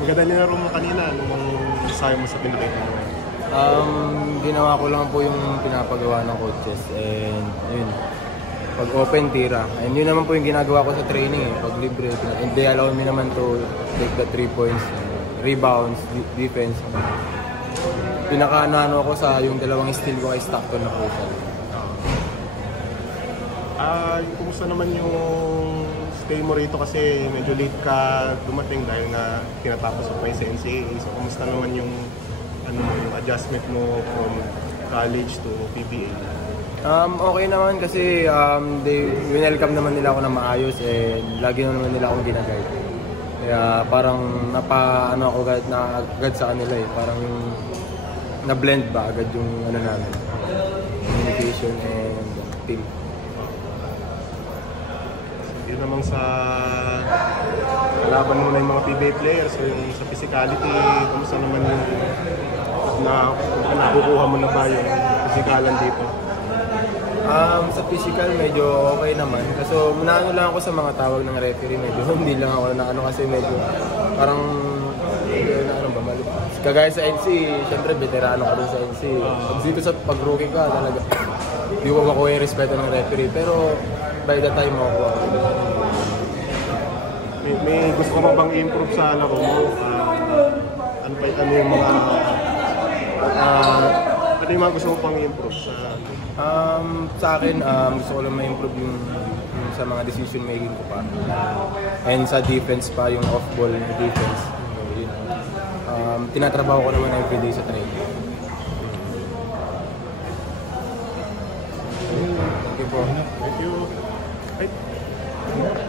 Maganda nilaro mo kanina, ano bang sayo mo sa pinakita mo? Ginawa ko lang po yung pinapagawa ng coaches and yun, pag open tira. And yun naman po yung ginagawa ko sa training eh. Pag libre, and they allow me naman to take the 3 points, rebounds, defense. Pinaka-ano ko sa yung dalawang steal ko kay Stockton na po siya. Kumusta naman yung stay mo rito kasi medyo late ka dumating dahil nga tinatapos mo pa yung sa NCAA. So kumusta naman yung yung adjustment mo from college to PBA? Okay naman kasi welcome naman nila ako na maayos and lagi naman nila akong ginaguide. Kaya parang na agad sa kanila eh. Parang yung na-blend ba agad yung namin, communication and team. Yun namang sa laban mo na yung mga PBA players o yung sa physicality, kumusta naman yung nakukuha mo na ba yung physikalan dito? Sa physical medyo okay naman. Kaso naano lang ako sa mga tawag ng referee, medyo hindi lang ako na kasi medyo parang kagaya sa NC, syempre veterano ka rin sa NC. Pag dito sa pag-rookie ka talaga, hindi ko makuha yung respeto ng referee. Pero by the time ako may gusto mo bang i-improve sa laro mo? Ano yung mga ano yung mga gusto mo pang i-improve sa akin, gusto ko lang ma-improve yung sa mga decision making ko pa. And sa defense pa, yung off-ball defense. Tinatrabaho ko naman everyday sa training. Thank you po. Thank you.